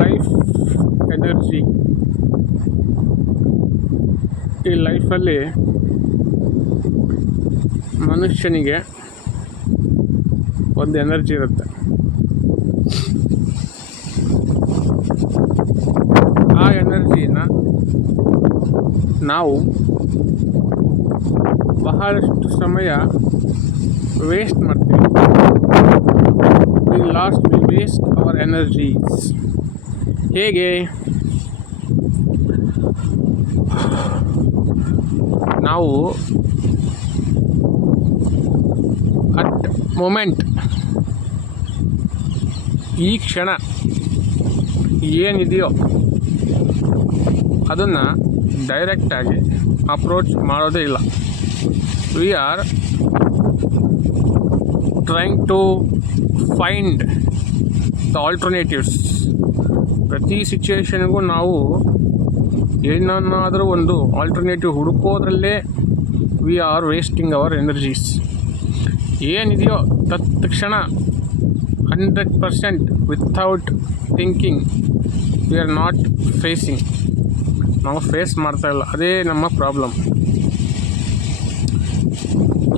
Life energy ಈ ಲೈಫಲ್ಲಿ ಮನುಷ್ಯನಿಗೆ ಒಂದು ಎನರ್ಜಿ ಇರುತ್ತೆ. ಆ ಎನರ್ಜಿನ ನಾವು ಬಹಳಷ್ಟು ಸಮಯ ವೇಸ್ಟ್ ಮಾಡ್ತೀವಿ. We last will waste our energies ಹೇಗೆ? ನಾವು ಅಟ್ ಮೊಮೆಂಟ್ ಈ ಕ್ಷಣ ಏನಿದೆಯೋ ಅದನ್ನು ಡೈರೆಕ್ಟಾಗಿ ಅಪ್ರೋಚ್ ಮಾಡೋದೇ ಇಲ್ಲ. We are trying to find the alternatives ಪ್ರತಿ ಸಿಚುವೇಶನ್ಗೂ ನಾವು ಏನನ್ನಾದರೂ ಒಂದು alternative ಹುಡುಕೋದ್ರಲ್ಲೇ we are wasting our energies ಏನಿದೆಯೋ ತತ್ಕ್ಷಣ hundred percent without thinking we are not facing ನಾವು ಫೇಸ್ ಮಾಡ್ತಾ ಇಲ್ಲ. ಅದೇ ನಮ್ಮ ಪ್ರಾಬ್ಲಮ್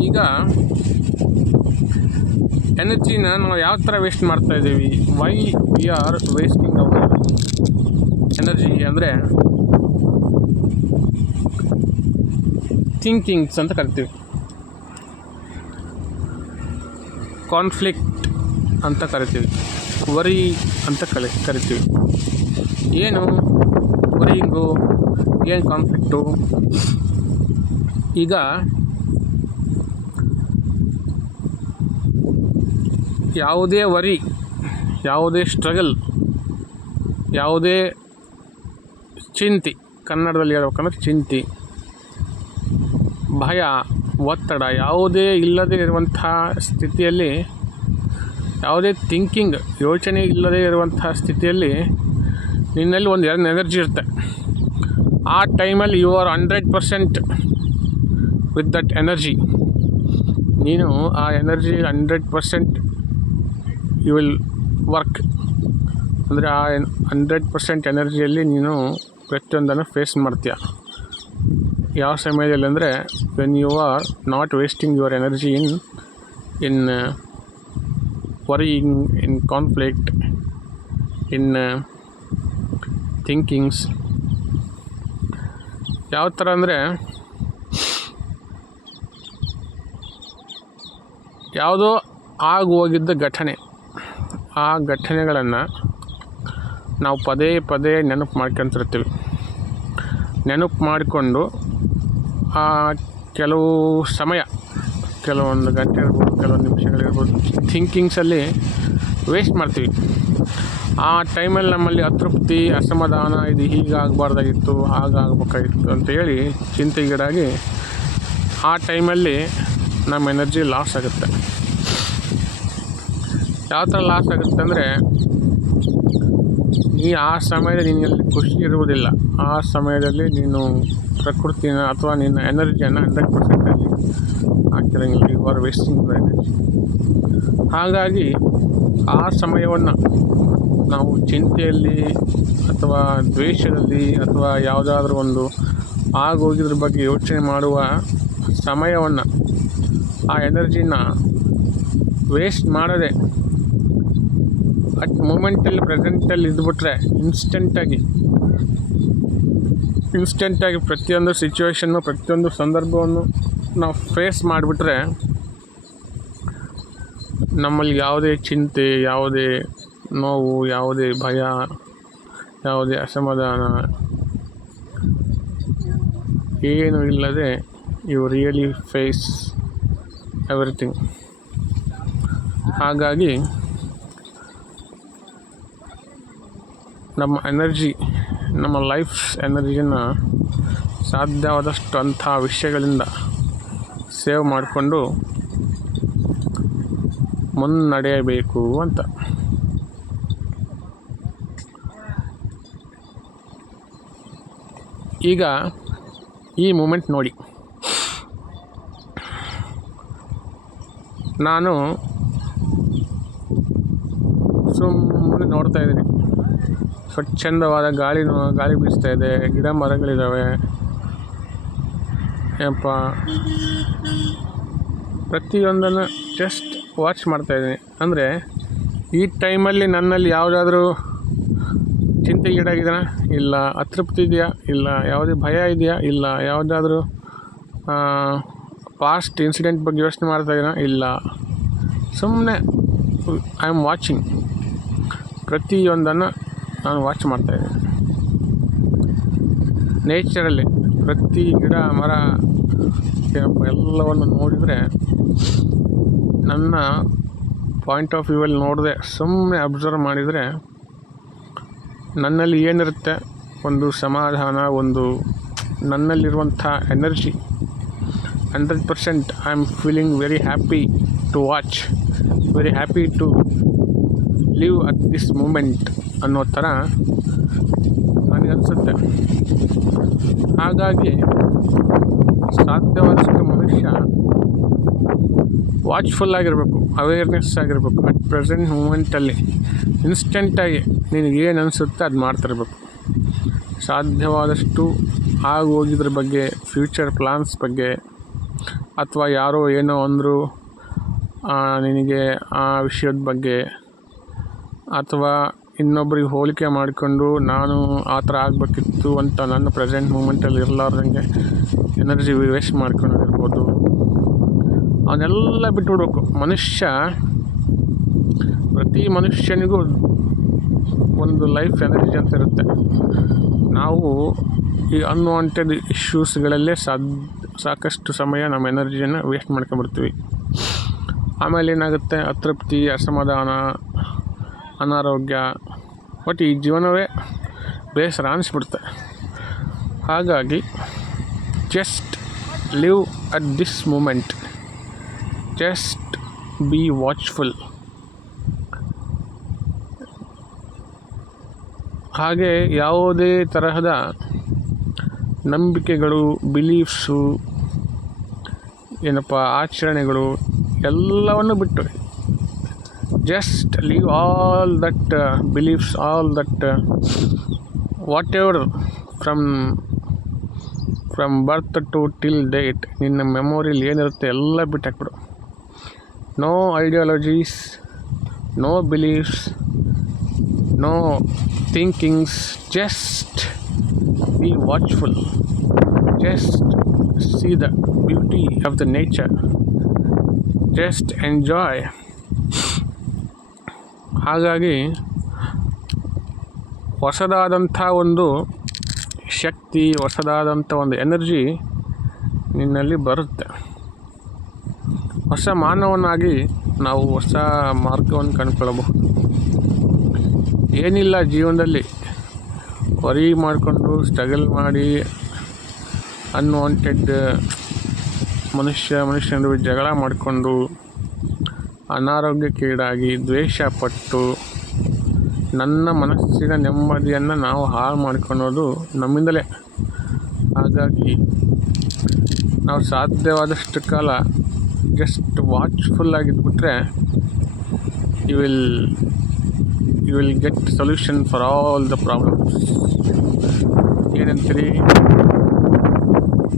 ಈಗ ಎನರ್ಜಿನ ನಾವು ಯಾವ ಥರ ವೇಸ್ಟ್ ಮಾಡ್ತಾ ಇದ್ದೀವಿ? Why we are wasting our energy ಅಂದರೆ ಥಿಂಕಿಂಗ್ಸ್ ಅಂತ ಕರಿತೀವಿ. ಕಾನ್ಫ್ಲಿಕ್ಟ್ ಅಂತ ಕರಿತೀವಿ. ವರಿ ಅಂತ ಕಲಿ ಕರಿತೀವಿ. ಏನು? ವರಿಂಗು ಏನು ಕಾನ್ಫ್ಲಿಕ್ಟು ಈಗ ಯಾವುದೇ ವರಿ, ಯಾವುದೇ ಸ್ಟ್ರಗಲ್ ಯಾವುದೇ ಚಿಂತೆ, ಕನ್ನಡದಲ್ಲಿ ಹೇಳ್ಬೇಕಂದ್ರೆ ಚಿಂತೆ, ಭಯ, ಒತ್ತಡ, ಯಾವುದೇ ಇಲ್ಲದೇ ಇರುವಂಥ ಸ್ಥಿತಿಯಲ್ಲಿ, ಯಾವುದೇ ಥಿಂಕಿಂಗ್ ಯೋಚನೆ ಇಲ್ಲದೇ ಇರುವಂಥ ಸ್ಥಿತಿಯಲ್ಲಿ ನಿನ್ನಲ್ಲಿ ಒಂದು ಎರಡು ಎನರ್ಜಿ ಇರುತ್ತೆ. ಆ ಟೈಮಲ್ಲಿ you are hundred percent with that energy ನೀನು ಆ energy hundred percent you will work ಅಂದರೆ ಆ ಹಂಡ್ರೆಡ್ ಪರ್ಸೆಂಟ್ ಎನರ್ಜಿಯಲ್ಲಿ ನೀನು ಪ್ರತಿಯೊಂದನ್ನು ಫೇಸ್ ಮಾಡ್ತೀಯ. ಯಾವ ಸಮಯದಲ್ಲಿ ಅಂದರೆ when you are not wasting your energy in in worrying in conflict in thinkings ಯಾವ ಥರ ಅಂದರೆ ಯಾವುದೋ ಆಗೋಗಿದ್ದ ಘಟನೆ. ಆ ಘಟನೆಗಳನ್ನು ನಾವು ಪದೇ ಪದೇ ನೆನಪು ಮಾಡ್ಕೊತಿರ್ತೀವಿ. ನೆನಪು ಮಾಡಿಕೊಂಡು ಆ ಕೆಲವು ಸಮಯ, ಕೆಲವೊಂದು ಗಂಟೆ ಇರ್ಬೋದು ಕೆಲವೊಂದು ನಿಮಿಷಗಳಿರ್ಬೋದು ಥಿಂಕಿಂಗ್ಸಲ್ಲಿ ವೇಸ್ಟ್ ಮಾಡ್ತೀವಿ. ಆ ಟೈಮಲ್ಲಿ ನಮ್ಮಲ್ಲಿ ಅತೃಪ್ತಿ, ಅಸಮಾಧಾನ ಇದು ಹೀಗಾಗಬಾರ್ದಾಗಿತ್ತು ಹಾಗಾಗಬೇಕಾಗಿತ್ತು ಅಂತ ಹೇಳಿ ಚಿಂತೆಗೀಡಾಗಿ ಆ ಟೈಮಲ್ಲಿ ನಮ್ಮ ಎನರ್ಜಿ ಲಾಸ್ ಆಗುತ್ತೆ. ಯಾವ ಥರ ಲಾಸ್ ಆಗುತ್ತೆ ಅಂದರೆ, ನೀ ಆ ಸಮಯದಲ್ಲಿ ನಿನ್ನಲ್ಲಿ ಖುಷಿ ಇರುವುದಿಲ್ಲ. ಆ ಸಮಯದಲ್ಲಿ ನೀನು ಪ್ರಕೃತಿನ ಅಥವಾ ನಿನ್ನ ಎನರ್ಜಿಯನ್ನು ಹಂಡ್ರೆಡ್ ಪರ್ಸೆಂಟಲ್ಲಿ ಹಾಕಿರಂಗಿಲ್ಲ you are wasting your energy ಹಾಗಾಗಿ ಆ ಸಮಯವನ್ನು ನಾವು ಚಿಂತೆಯಲ್ಲಿ ಅಥವಾ ದ್ವೇಷದಲ್ಲಿ ಅಥವಾ ಯಾವುದಾದ್ರೂ ಒಂದು ಆಗೋಗಿದ್ರ ಬಗ್ಗೆ ಯೋಚನೆ ಮಾಡುವ ಸಮಯವನ್ನು, ಆ ಎನರ್ಜಿನ ವೇಸ್ಟ್ ಮಾಡದೆ ಅಟ್ ಮೂಮೆಂಟಲ್ಲಿ ಪ್ರೆಸೆಂಟಲ್ಲಿ ಇದ್ಬಿಟ್ರೆ ಇನ್ಸ್ಟೆಂಟಾಗಿ ಇನ್ಸ್ಟೆಂಟಾಗಿ ಪ್ರತಿಯೊಂದು ಸಿಚುವೇಷನ್ನು ಪ್ರತಿಯೊಂದು ಸಂದರ್ಭವನ್ನು ನಾವು ಫೇಸ್ ಮಾಡಿಬಿಟ್ರೆ ನಮ್ಮಲ್ಲಿ ಯಾವುದೇ ಚಿಂತೆ, ಯಾವುದೇ ನೋವು, ಯಾವುದೇ ಭಯ, ಯಾವುದೇ ಅಸಮಾಧಾನ ಏನು ಇಲ್ಲದೆ ಯು ರಿಯಲಿ ಫೇಸ್ ಎವ್ರಿಥಿಂಗ್ ಹಾಗಾಗಿ ನಮ್ಮ ಎನರ್ಜಿ, ನಮ್ಮ ಲೈಫ್ ಎನರ್ಜಿಯನ್ನು ಸಾಧ್ಯವಾದಷ್ಟು ಅಂಥ ವಿಷಯಗಳಿಂದ ಸೇವ್ ಮಾಡಿಕೊಂಡು ಮುನ್ನಡೆಯಬೇಕು ಅಂತ. ಈಗ ಈ ಮೂಮೆಂಟ್ ನೋಡಿ. ನಾನು ಸುಮ್ಮನೆ ನೋಡ್ತಾ ಇದ್ದೀನಿ. ಸ್ವಚ್ಛಂದವಾದ ಗಾಳಿ ಗಾಳಿ ಬೀಸ್ತಾ ಇದೆ, ಗಿಡ ಮರಗಳಿದ್ದಾವೆ ಏನಪ್ಪ? ಪ್ರತಿಯೊಂದನ್ನು ಜಸ್ಟ್ ವಾಚ್ ಮಾಡ್ತಾ ಇದ್ದೀನಿ. ಅಂದರೆ, ಈ ಟೈಮಲ್ಲಿ ನನ್ನಲ್ಲಿ ಯಾವುದಾದ್ರೂ ಚಿಂತೆ ಚಿಂತೆಗೀಡಾಗಿದ್ದಾನ ಇಲ್ಲ. ಅತೃಪ್ತಿ ಇದೆಯಾ? ಇಲ್ಲ. ಯಾವುದೇ ಭಯ ಇದೆಯಾ? ಇಲ್ಲ. ಯಾವುದಾದ್ರೂ ಪಾಸ್ಟ್ ಇನ್ಸಿಡೆಂಟ್ ಬಗ್ಗೆ ಯೋಚನೆ ಮಾಡ್ತಾ ಇದ್ದೀನ ಇಲ್ಲ. ಸುಮ್ಮನೆ ಐ ಆಮ್ ವಾಚಿಂಗ್ ಪ್ರತಿಯೊಂದನ್ನು ನಾನು ವಾಚ್ ಮಾಡ್ತಾಯಿದ್ದೀನಿ ನೇಚರಲ್ಲಿ ಪ್ರತಿ ಗಿಡ, ಮರ ಎಲ್ಲವನ್ನು ನೋಡಿದರೆ ನನ್ನ ಪಾಯಿಂಟ್ ಆಫ್ ವ್ಯೂವಲ್ಲಿ ನೋಡಿದೆ ಸುಮ್ಮನೆ ಅಬ್ಸರ್ವ್ ಮಾಡಿದರೆ ನನ್ನಲ್ಲಿ ಏನಿರುತ್ತೆ? ಒಂದು ಸಮಾಧಾನ, ಒಂದು ನನ್ನಲ್ಲಿರುವಂಥ energy hundred percent I am feeling very happy to watch very happy to live at this moment ಅನ್ನೋ ಥರ ನನಗನ್ಸುತ್ತೆ ಹಾಗಾಗಿ ಸಾಧ್ಯವಾದಷ್ಟು ಮನುಷ್ಯ ವಾಚ್ಫುಲ್ ಆಗಿರಬೇಕು ಅವೇರ್ನೆಸ್ ಆಗಿರಬೇಕು. ಅಟ್ ಪ್ರೆಸೆಂಟ್ ಮೂಮೆಂಟಲ್ಲಿ ಇನ್ಸ್ಟೆಂಟಾಗಿ ಏನು ಅನಿಸುತ್ತೆ ಅದು ಮಾಡ್ತಿರ್ಬೇಕು. ಸಾಧ್ಯವಾದಷ್ಟು ಹೋಗಿದ್ರ ಬಗ್ಗೆ ಫ್ಯೂಚರ್ ಪ್ಲಾನ್ಸ್ ಬಗ್ಗೆ ಅಥವಾ ಯಾರೋ ಏನೋ ಅಂದರು ನಿನಗೆ ಆ ವಿಷಯದ ಬಗ್ಗೆ ಅಥವಾ ಇನ್ನೊಬ್ರಿಗೆ ಹೋಲಿಕೆ ಮಾಡಿಕೊಂಡು ನಾನು ಆ ಥರ ಆಗಬೇಕಿತ್ತು ಅಂತ ನನ್ನ ಪ್ರೆಸೆಂಟ್ ಮೂಮೆಂಟಲ್ಲಿ ಇರಲಾರ್ದಂಗೆ ಎನರ್ಜಿ ವೇಸ್ಟ್ ಮಾಡ್ಕೊಂಡಿರ್ಬೋದು. ಅವನ್ನೆಲ್ಲ ಬಿಟ್ಬಿಡ್ಬೇಕು. ಮನುಷ್ಯ, ಪ್ರತಿ ಮನುಷ್ಯನಿಗೂ ಒಂದು ಲೈಫ್ ಎನರ್ಜಿ ಅಂತ ಇರುತ್ತೆ. ನಾವು ಈ ಅನ್ವಾಂಟೆಡ್ ಇಶ್ಯೂಸ್ಗಳಲ್ಲೇ ಸಾದ್, ಸಾಕಷ್ಟು ಸಮಯ ನಮ್ಮ ಎನರ್ಜಿಯನ್ನು ವೇಸ್ಟ್ ಮಾಡ್ಕೊಂಡ್ಬಿಡ್ತೀವಿ. ಆಮೇಲೆ ಏನಾಗುತ್ತೆ? ಅತೃಪ್ತಿ, ಅಸಮಾಧಾನ ಅನಾರೋಗ್ಯ ಒಟ್ಟು ಈ ಜೀವನವೇ ಬೇಸರ ಅನಿಸ್ಬಿಡುತ್ತೆ. ಹಾಗಾಗಿ just live at this moment just be watchful ಹಾಗೆ ಯಾವುದೇ ತರಹದ ನಂಬಿಕೆಗಳು ಬಿಲೀಫ್ಸು ಏನಪ್ಪ, ಆಚರಣೆಗಳು ಎಲ್ಲವನ್ನು ಬಿಟ್ಟು just leave all that beliefs all that whatever from from birth to till date ನಿನ್ನ ಮೆಮೊರಿಲಿ ಏನಿರುತ್ತೆ ಎಲ್ಲ ಬಿಟ್ಟು ಹಾಕ್ಬಿಡು no ideologies no beliefs no thinkings just be watchful just see the beauty of the nature. Just enjoy. ಹಾಗಾಗಿ ಹೊಸದಾದಂಥ ಒಂದು ಶಕ್ತಿ, ಹೊಸದಾದಂಥ ಒಂದು energy ನಿನ್ನಲ್ಲಿ ಬರುತ್ತೆ. ಹೊಸ ಮಾನವನಾಗಿ ನಾವು ಹೊಸ ಮಾರ್ಗವನ್ನು ಕಂಡುಕೊಳ್ಳಬಹುದು. ಏನಿಲ್ಲ ಜೀವನದಲ್ಲಿ. ವರಿ ಮಾಡಿಕೊಂಡು ಸ್ಟ್ರಗಲ್ ಮಾಡಿ ಅನ್ವಾಂಟೆಡ್ ಮನುಷ್ಯ ಮನುಷ್ಯನ ಜಗಳ ಮಾಡಿಕೊಂಡು ಅನಾರೋಗ್ಯಕ್ಕೀಡಾಗಿ ದ್ವೇಷ ಪಟ್ಟು ನನ್ನ ಮನಸ್ಸಿನ ನೆಮ್ಮದಿಯನ್ನು ನಾವು ಹಾಳು ಮಾಡ್ಕೊಳ್ಳೋದು ನಮ್ಮಿಂದಲೇ. ಹಾಗಾಗಿ ನಾವು ಸಾಧ್ಯವಾದಷ್ಟು ಕಾಲ just watchful ಆಗಿದ್ಬಿಟ್ರೆ you will you will get solution for all the problems ಏನಂತೀರಿ?